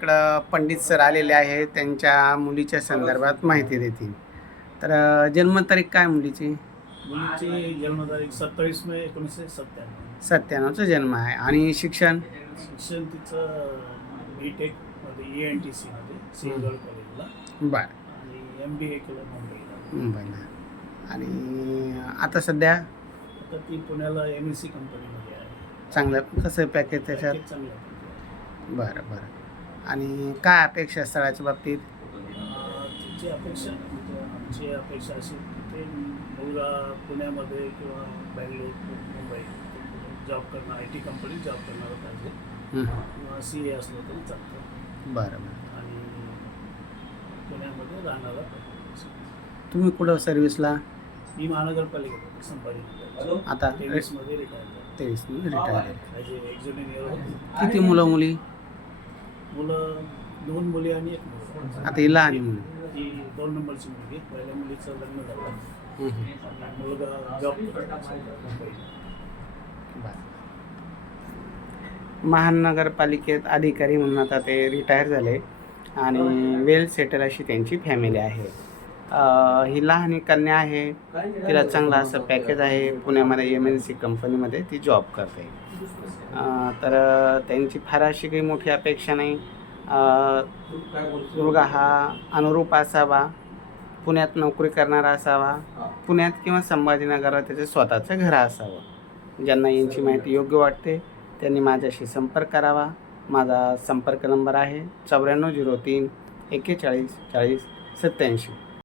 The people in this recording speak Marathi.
इकडं पंडित सर आलेले आहेत, त्यांच्या मुलीच्या संदर्भात माहिती देतील. तर जन्मतारीख काय मुलीची? मुलीची जन्मतारीख 27 मे 1997. 97चा जन्म आहे. आणि शिक्षण? शिक्षण तिचं BTech मध्ये ENTC मध्ये सिंहगड कॉलेजला बरं. आणि MBA केलं मुंबईला. मुंबईला. आणि आता सध्या आता ती पुण्याला MNC कंपनीमध्ये आहे. चांगलं कसं पॅकेज त्याच्यात? पॅकेज चांगलं आहे. बरं बरं. आणि काय अपेक्षा स्थळाच्या बाबतीत? तिची अपेक्षा म्हणजे आमची अपेक्षा अशी की ते मुलगा पुण्यामध्ये किंवा बँगलोर मुंबई जॉब करणं IT कंपनीत जॉब करणारा पाहिजे किंवा CA असलं तरी चालतं. बरं बरं. आणि पुण्यामध्ये राहणारा पाहिजे. तुम्ही कुठं सर्व्हिसला? मी महानगरपालिकेत संभाजीनगर आता 23मध्ये रिटायर झालो. 23मध्ये रिटायर झाले. ॲज ए एक्झिक्युटिव्ह होतो. किती मुलं मुली? मुलं 2 मुली आणि 1 मुलगा. आता ही लहान मुली. ही 2 नंबरची मुलगी. पहिल्या मुलीचं लग्न झालं आणि मुलगा जॉब करतो मुंबईत. महानगरपालिकेत अधिकारी म्हणून आता ते रिटायर झाले आणि वेल सेटल अशी त्यांची फॅमिली आहे. ही लहान कन्या आहे, तिला चांगलं असं पॅकेज आहे. पुण्यामध्ये MNC कंपनीमध्ये ती जॉब करते. तर त्यांची फार अशी काही मोठी अपेक्षा नाही. मुलगा हा अनुरूप असावा, पुण्यात नोकरी करणारा असावा, पुण्यात किंवा संभाजीनगरात त्याचं स्वतःचं घर असावं. ज्यांना यांची माहिती योग्य वाटते त्यांनी माझ्याशी संपर्क करावा. माझा संपर्क नंबर आहे 9403 41 40 87.